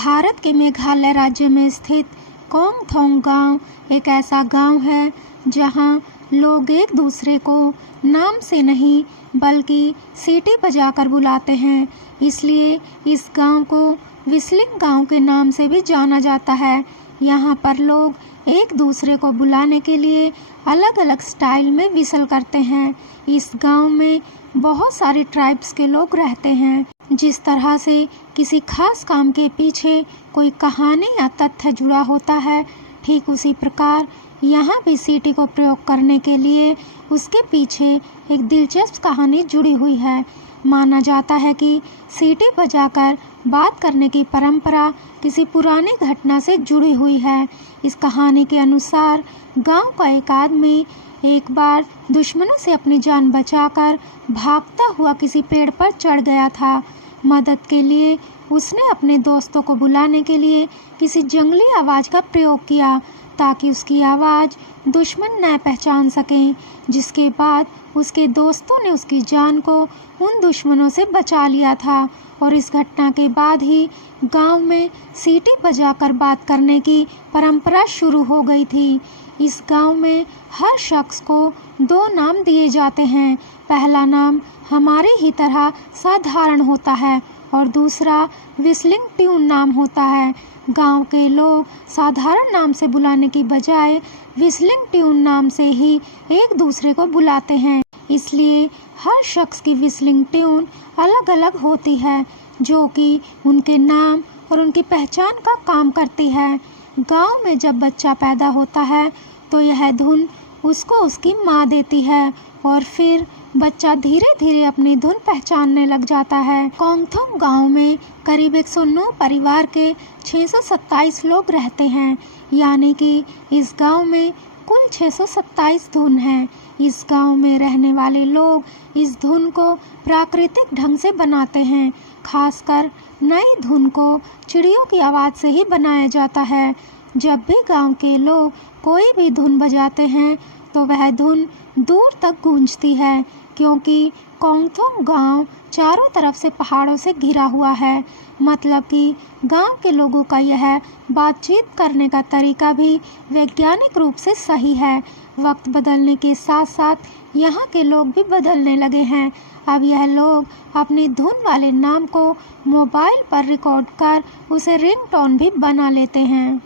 भारत के मेघालय राज्य में स्थित कोंगथोंग गांव एक ऐसा गांव है जहां लोग एक दूसरे को नाम से नहीं बल्कि सीटी बजाकर बुलाते हैं। इसलिए इस गांव को व्हिस्लिंग गांव के नाम से भी जाना जाता है। यहाँ पर लोग एक दूसरे को बुलाने के लिए अलग अलग स्टाइल में विसल करते हैं। इस गांव में बहुत सारे ट्राइब्स के लोग रहते हैं। जिस तरह से किसी खास काम के पीछे कोई कहानी या तथ्य जुड़ा होता है, ठीक उसी प्रकार यहाँ भी सीटी को प्रयोग करने के लिए उसके पीछे एक दिलचस्प कहानी जुड़ी हुई है। माना जाता है कि सीटी बजाकर बात करने की परंपरा किसी पुरानी घटना से जुड़ी हुई है। इस कहानी के अनुसार गांव का एक आदमी एक बार दुश्मनों से अपनी जान बचाकर भागता हुआ किसी पेड़ पर चढ़ गया था। मदद के लिए उसने अपने दोस्तों को बुलाने के लिए किसी जंगली आवाज़ का प्रयोग किया ताकि उसकी आवाज़ दुश्मन न पहचान सकें। जिसके बाद उसके दोस्तों ने उसकी जान को उन दुश्मनों से बचा लिया था और इस घटना के बाद ही गांव में सीटी बजाकर बात करने की परंपरा शुरू हो गई थी। इस गांव में हर शख्स को दो नाम दिए जाते हैं। पहला नाम हमारी ही तरह साधारण होता है और दूसरा व्हिस्लिंग ट्यून नाम होता है। गांव के लोग साधारण नाम से बुलाने की बजाय व्हिस्लिंग ट्यून नाम से ही एक दूसरे को बुलाते हैं। इसलिए हर शख्स की व्हिस्लिंग ट्यून अलग अलग होती है जो कि उनके नाम और उनकी पहचान का काम करती है। गांव में जब बच्चा पैदा होता है तो यह धुन उसको उसकी माँ देती है और फिर बच्चा धीरे धीरे अपनी धुन पहचानने लग जाता है। कोंगथोंग गांव में करीब 109 परिवार के 627 लोग रहते हैं, यानी कि इस गांव में कुल 627 धुन हैं। इस गांव में रहने वाले लोग इस धुन को प्राकृतिक ढंग से बनाते हैं। खासकर नई धुन को चिड़ियों की आवाज़ से ही बनाया जाता है। जब भी गांव के लोग कोई भी धुन बजाते हैं तो वह धुन दूर तक गूंजती है, क्योंकि कोंगथोंग गांव चारों तरफ से पहाड़ों से घिरा हुआ है। मतलब कि गांव के लोगों का यह बातचीत करने का तरीका भी वैज्ञानिक रूप से सही है। वक्त बदलने के साथ साथ यहाँ के लोग भी बदलने लगे हैं। अब यह लोग अपनी धुन वाले नाम को मोबाइल पर रिकॉर्ड कर उसे रिंगटोन भी बना लेते हैं।